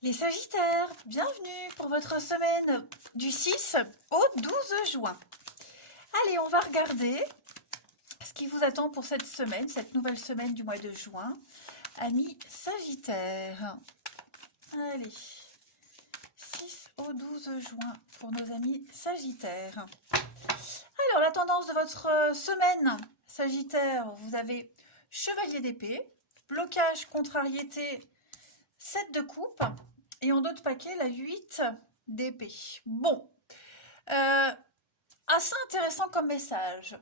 Les Sagittaires, bienvenue pour votre semaine du 6 au 12 juin. Allez, on va regarder ce qui vous attend pour cette semaine, cette nouvelle semaine du mois de juin. Amis Sagittaires, allez, 6 au 12 juin pour nos amis Sagittaires. Alors, la tendance de votre semaine, Sagittaire, vous avez Chevalier d'épée, blocage, contrariété, 7 de coupe. Et en d'autres paquets, la 8 d'épée. Bon, assez intéressant comme message.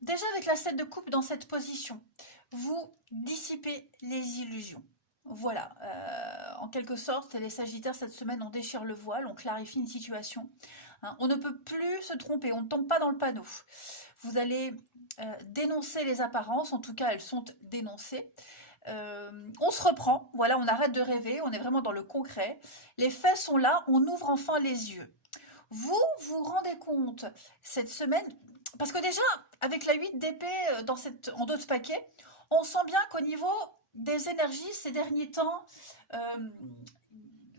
Déjà avec la 7 de coupe dans cette position, vous dissipez les illusions. Voilà, en quelque sorte, les Sagittaires, cette semaine, on déchire le voile, on clarifie une situation. Hein, on ne peut plus se tromper, on ne tombe pas dans le panneau. Vous allez dénoncer les apparences, en tout cas, elles sont dénoncées. On se reprend, voilà, on arrête de rêver, on est vraiment dans le concret. Les faits sont là, on ouvre enfin les yeux. Vous vous rendez compte cette semaine, parce que déjà, avec la 8 d'épée en d'autres paquets, on sent bien qu'au niveau des énergies, ces derniers temps,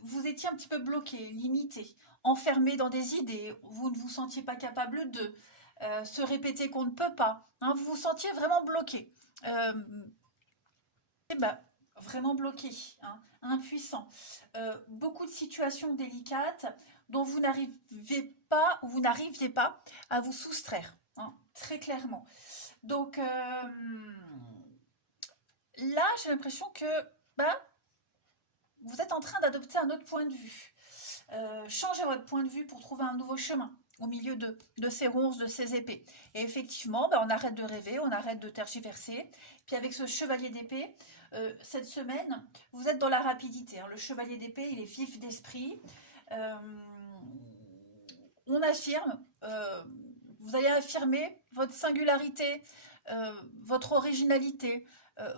vous étiez un petit peu bloqué, limité, enfermé dans des idées, vous ne vous sentiez pas capable de se répéter qu'on ne peut pas, hein, vous vous sentiez vraiment bloqué. Bah, vraiment bloqué, hein, impuissant. Beaucoup de situations délicates dont vous n'arriviez pas ou vous n'arriviez pas à vous soustraire, hein, très clairement. Donc là, j'ai l'impression que bah, vous êtes en train d'adopter un autre point de vue. Changez votre point de vue pour trouver un nouveau chemin au milieu de ces ronces, de ces épées. Et effectivement, on arrête de rêver, on arrête de tergiverser. Puis avec ce chevalier d'épée, cette semaine, vous êtes dans la rapidité. Hein. Le chevalier d'épée, il est vif d'esprit. On affirme, vous allez affirmer votre singularité, votre originalité,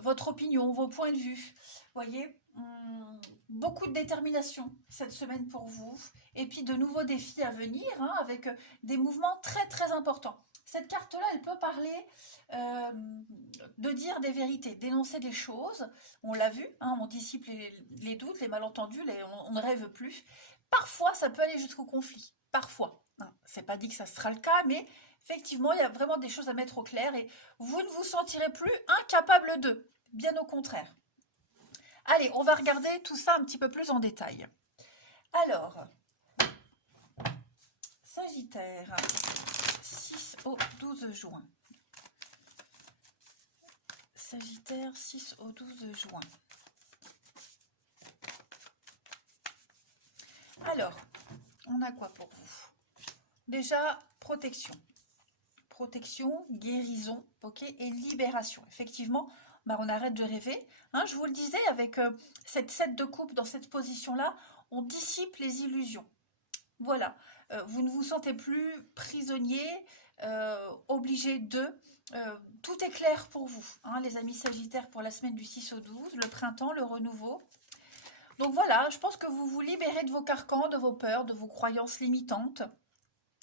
votre opinion, vos points de vue. Voyez, beaucoup de détermination cette semaine pour vous. Et puis de nouveaux défis à venir, hein, avec des mouvements très très importants. Cette carte-là, elle peut parler de dire des vérités, d'énoncer des choses. On l'a vu, hein, on dissipe les doutes, les malentendus, on ne rêve plus. Parfois, ça peut aller jusqu'au conflit. Parfois. Hein. C'est pas dit que ça sera le cas, mais effectivement, il y a vraiment des choses à mettre au clair et vous ne vous sentirez plus incapable d'eux. Bien au contraire. Allez, on va regarder tout ça un petit peu plus en détail. Alors, Sagittaire, 6 au 12 juin. Sagittaire, 6 au 12 juin. Alors, on a quoi pour vous? Déjà, protection. Protection, guérison, ok, et libération. Effectivement, on arrête de rêver. Hein, je vous le disais, avec cette 7 de coupe dans cette position-là, on dissipe les illusions. Voilà, vous ne vous sentez plus prisonnier, obligé de... tout est clair pour vous, hein, les amis Sagittaires, pour la semaine du 6 au 12, le printemps, le renouveau. Donc voilà, je pense que vous vous libérez de vos carcans, de vos peurs, de vos croyances limitantes.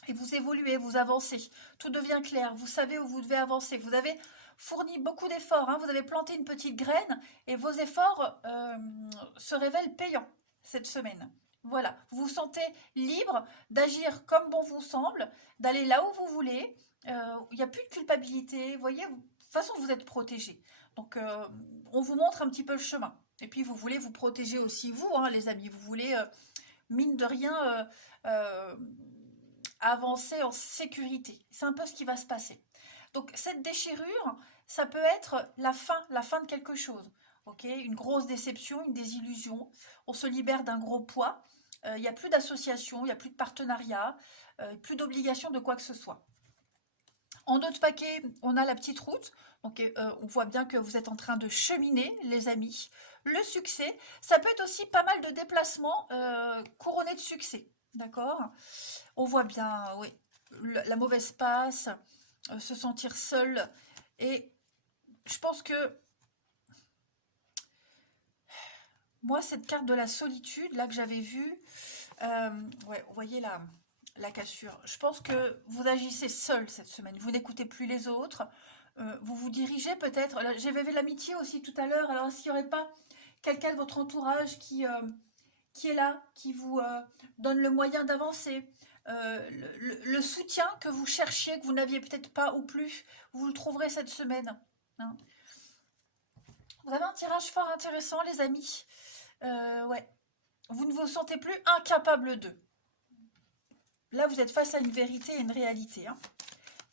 Et vous évoluez, vous avancez. Tout devient clair, vous savez où vous devez avancer. Vous avez fourni beaucoup d'efforts, hein, vous avez planté une petite graine et vos efforts se révèlent payants cette semaine. Voilà, vous vous sentez libre d'agir comme bon vous semble, d'aller là où vous voulez. Il n'y a plus de culpabilité, vous voyez, de toute façon vous êtes protégé. Donc on vous montre un petit peu le chemin. Et puis vous voulez vous protéger aussi vous, hein, les amis. Vous voulez, mine de rien, avancer en sécurité. C'est un peu ce qui va se passer. Donc cette déchirure, ça peut être la fin de quelque chose. Okay, une grosse déception, une désillusion. On se libère d'un gros poids. Il n'y a plus d'association, il n'y a plus de partenariat, plus d'obligation de quoi que ce soit. En d'autres paquets, on a la petite route. Donc, on voit bien que vous êtes en train de cheminer, les amis. Le succès, ça peut être aussi pas mal de déplacements couronnés de succès. D'accord? On voit bien, oui, la mauvaise passe, se sentir seul. Et je pense que moi, cette carte de la solitude, là que j'avais vue, ouais, vous voyez la cassure. Je pense que vous agissez seul cette semaine. Vous n'écoutez plus les autres. Vous vous dirigez peut-être. J'avais vu l'amitié aussi tout à l'heure. Alors, est-ce qu'il n'y aurait pas quelqu'un de votre entourage qui est là, qui vous donne le moyen d'avancer. Le soutien que vous cherchiez, que vous n'aviez peut-être pas ou plus, vous le trouverez cette semaine. Hein. Vous avez un tirage fort intéressant, les amis. Ouais. Vous ne vous sentez plus incapable d'eux. Là, vous êtes face à une vérité et une réalité. Hein.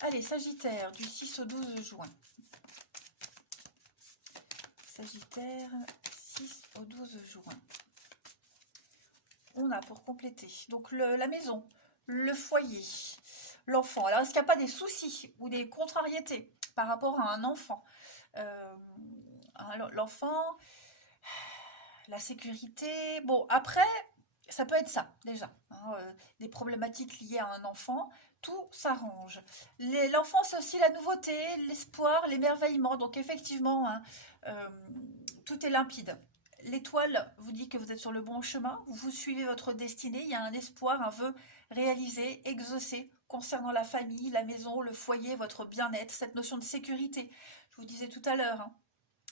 Allez, Sagittaire, du 6 au 12 juin. Sagittaire, 6 au 12 juin. On a pour compléter. Donc, la maison, le foyer, l'enfant. Alors, est-ce qu'il n'y a pas des soucis ou des contrariétés par rapport à un enfant? L'enfant, la sécurité. Bon, après, ça peut être ça, déjà. Hein, des problématiques liées à un enfant. Tout s'arrange. L'enfant, c'est aussi la nouveauté, l'espoir, l'émerveillement. Donc, effectivement, hein, tout est limpide. L'étoile vous dit que vous êtes sur le bon chemin. Vous suivez votre destinée. Il y a un espoir, un vœu réalisé, exaucé concernant la famille, la maison, le foyer, votre bien-être, cette notion de sécurité. Je vous disais tout à l'heure, hein.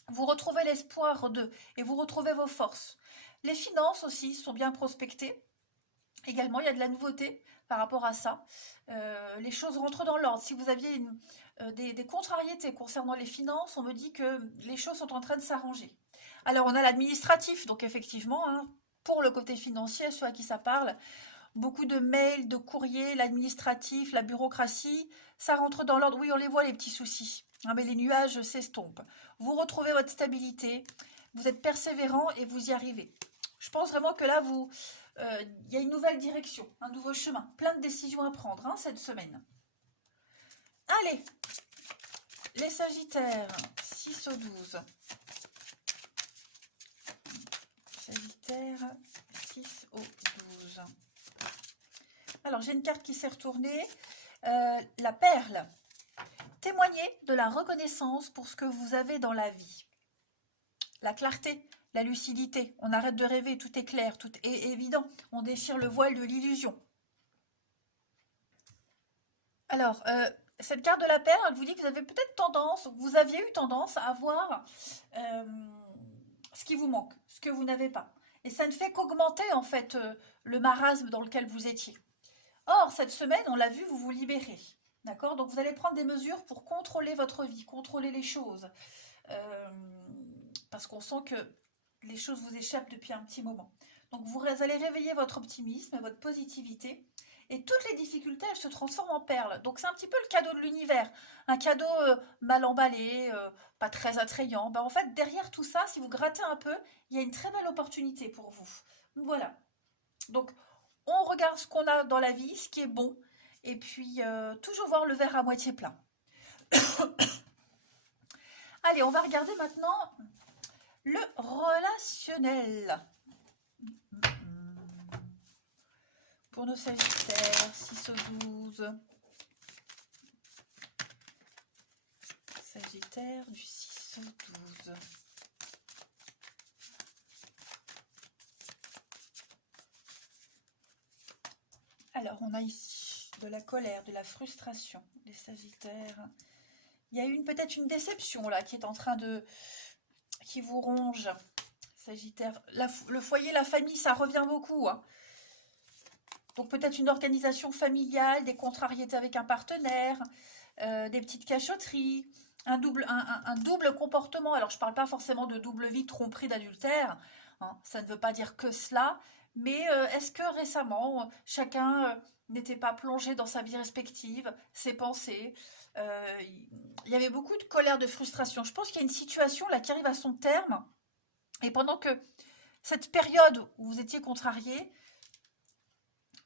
Vous retrouvez l'espoir d'eux et vous retrouvez vos forces. Les finances aussi sont bien prospectées. Également, il y a de la nouveauté par rapport à ça. Les choses rentrent dans l'ordre. Si vous aviez des contrariétés concernant les finances, on me dit que les choses sont en train de s'arranger. Alors, on a l'administratif, donc effectivement, hein, pour le côté financier, ceux à qui ça parle, beaucoup de mails, de courriers, l'administratif, la bureaucratie, ça rentre dans l'ordre. Oui, on les voit, les petits soucis. Hein, mais les nuages s'estompent. Vous retrouvez votre stabilité, vous êtes persévérant et vous y arrivez. Je pense vraiment que là, il y a une nouvelle direction, un nouveau chemin, plein de décisions à prendre hein, cette semaine. Allez, les Sagittaires, 6 au 12. Sagittaire, 6 au 12. Alors, j'ai une carte qui s'est retournée. La perle. Témoignez de la reconnaissance pour ce que vous avez dans la vie. La clarté, la lucidité. On arrête de rêver, tout est clair, tout est évident. On déchire le voile de l'illusion. Alors, cette carte de la perle, elle vous dit que vous avez peut-être tendance, vous aviez eu tendance à voir ce qui vous manque, ce que vous n'avez pas. Et ça ne fait qu'augmenter en fait le marasme dans lequel vous étiez. Or, cette semaine, on l'a vu, vous vous libérez. D'accord? Donc, vous allez prendre des mesures pour contrôler votre vie, contrôler les choses. Parce qu'on sent que les choses vous échappent depuis un petit moment. Donc, vous allez réveiller votre optimisme, votre positivité. Et toutes les difficultés, elles se transforment en perles. Donc, c'est un petit peu le cadeau de l'univers. Un cadeau mal emballé, pas très attrayant. Ben, en fait, derrière tout ça, si vous grattez un peu, il y a une très belle opportunité pour vous. Voilà. Donc, on regarde ce qu'on a dans la vie, ce qui est bon. Et puis, toujours voir le verre à moitié plein. Allez, on va regarder maintenant le relationnel. Pour nos Sagittaires, 6 au 12. Sagittaire du 6 au 12. Alors, on a ici de la colère, de la frustration, les Sagittaires. Il y a peut-être une déception là qui est en train qui vous ronge. Sagittaire. Le foyer, la famille, ça revient beaucoup. Hein. Donc peut-être une organisation familiale, des contrariétés avec un partenaire, des petites cachotteries, un double comportement. Alors je ne parle pas forcément de double vie, tromperie, d'adultère. Hein, ça ne veut pas dire que cela. Mais est-ce que récemment, chacun n'était pas plongé dans sa vie respective, ses pensées il y avait beaucoup de colère, de frustration. Je pense qu'il y a une situation là qui arrive à son terme. Et pendant que cette période où vous étiez contrarié,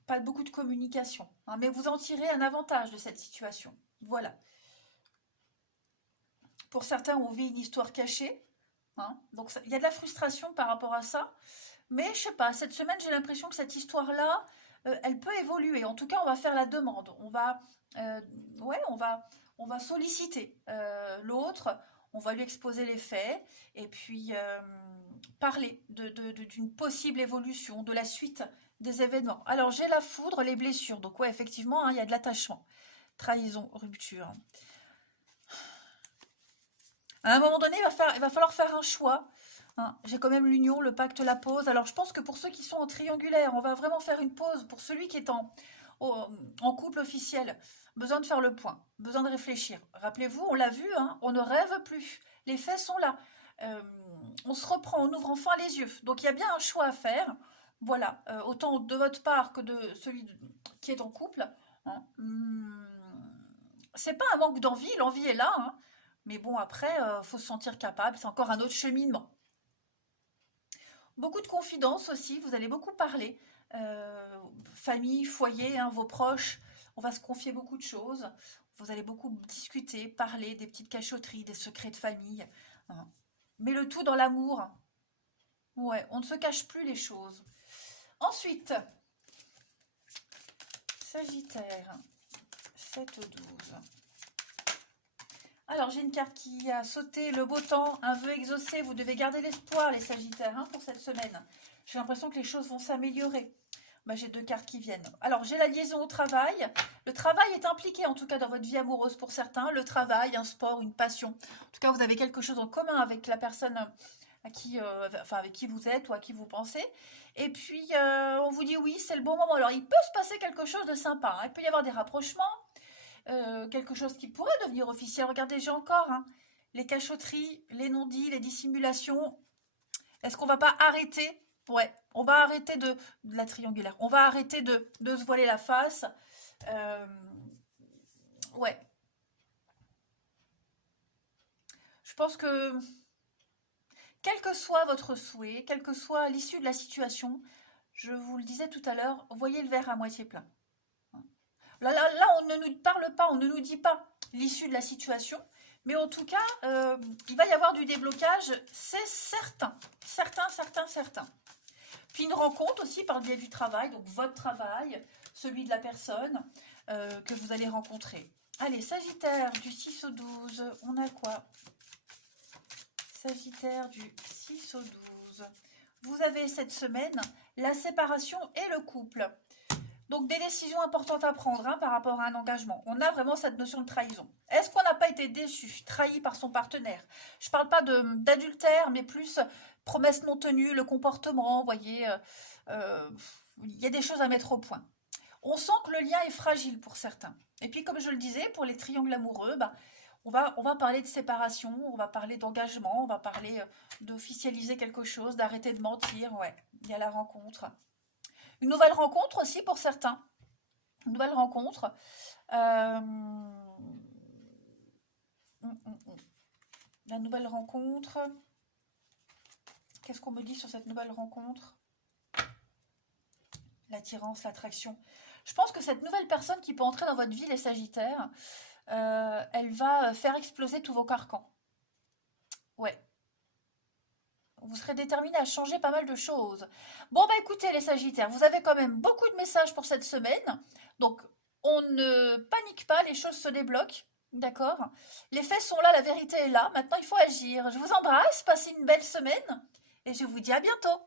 pas beaucoup de communication. Hein, mais vous en tirez un avantage de cette situation. Voilà. Pour certains, on vit une histoire cachée. Hein, donc il y a de la frustration par rapport à ça. Mais je sais pas, cette semaine, j'ai l'impression que cette histoire-là, elle peut évoluer. En tout cas, on va faire la demande. On va solliciter l'autre. On va lui exposer les faits. Et puis, parler d'une possible évolution, de la suite des événements. Alors, j'ai la foudre, les blessures. Donc, ouais, effectivement, hein, il y a de l'attachement. Trahison, rupture. À un moment donné, il va falloir faire un choix. Hein. J'ai quand même l'union, le pacte, la pause. Alors, je pense que pour ceux qui sont en triangulaire, on va vraiment faire une pause. Pour celui qui est en couple officiel, besoin de faire le point, besoin de réfléchir. Rappelez-vous, on l'a vu, hein, on ne rêve plus. Les faits sont là. Euh, on se reprend, on ouvre enfin les yeux. Donc, il y a bien un choix à faire. Voilà, autant de votre part que de celui qui est en couple. Hein. C'est pas un manque d'envie, l'envie est là. Hein. Mais bon, après, faut se sentir capable. C'est encore un autre cheminement. Beaucoup de confidences aussi, vous allez beaucoup parler. Famille, foyer, hein, vos proches, on va se confier beaucoup de choses. Vous allez beaucoup discuter, parler des petites cachotteries, des secrets de famille. Hein. Mais le tout dans l'amour. Ouais, on ne se cache plus les choses. Ensuite, Sagittaire, 7-12. Alors, j'ai une carte qui a sauté, le beau temps, un vœu exaucé. Vous devez garder l'espoir, les Sagittaires, hein, pour cette semaine. J'ai l'impression que les choses vont s'améliorer. Bah, j'ai deux cartes qui viennent. Alors, j'ai la liaison au travail. Le travail est impliqué, en tout cas, dans votre vie amoureuse pour certains. Le travail, un sport, une passion. En tout cas, vous avez quelque chose en commun avec la personne avec qui vous êtes ou à qui vous pensez. Et puis, on vous dit oui, c'est le bon moment. Alors, il peut se passer quelque chose de sympa. Hein. Il peut y avoir des rapprochements. Quelque chose qui pourrait devenir officiel. Regardez, j'ai encore hein, les cachotteries, les non-dits, les dissimulations. Est-ce qu'on va pas arrêter? Ouais, on va arrêter de la triangulaire. On va arrêter de se voiler la face. Ouais. Je pense que, quel que soit votre souhait, quelle que soit l'issue de la situation, je vous le disais tout à l'heure, voyez le verre à moitié plein. Là, on ne nous parle pas, on ne nous dit pas l'issue de la situation, mais en tout cas, il va y avoir du déblocage, c'est certain. Certain. Puis une rencontre aussi par le biais du travail, donc votre travail, celui de la personne que vous allez rencontrer. Allez, Sagittaire, du 6 au 12, on a quoi? Sagittaire, du 6 au 12. Vous avez cette semaine la séparation et le couple. Donc, des décisions importantes à prendre hein, par rapport à un engagement. On a vraiment cette notion de trahison. Est-ce qu'on n'a pas été déçu, trahi par son partenaire? Je ne parle pas d'adultère, mais plus promesse non tenue, le comportement, vous voyez, il y a des choses à mettre au point. On sent que le lien est fragile pour certains. Et puis, comme je le disais, pour les triangles amoureux, on va parler de séparation, on va parler d'engagement, on va parler d'officialiser quelque chose, d'arrêter de mentir. Ouais, il y a la rencontre. Une nouvelle rencontre aussi pour certains. Une nouvelle rencontre. La nouvelle rencontre. Qu'est-ce qu'on me dit sur cette nouvelle rencontre? L'attirance, l'attraction. Je pense que cette nouvelle personne qui peut entrer dans votre vie, les Sagittaires, elle va faire exploser tous vos carcans. Ouais. Vous serez déterminé à changer pas mal de choses. Bon, bah écoutez les Sagittaires, vous avez quand même beaucoup de messages pour cette semaine. Donc, on ne panique pas, les choses se débloquent. D'accord? Les faits sont là, la vérité est là. Maintenant, il faut agir. Je vous embrasse, passez une belle semaine et je vous dis à bientôt.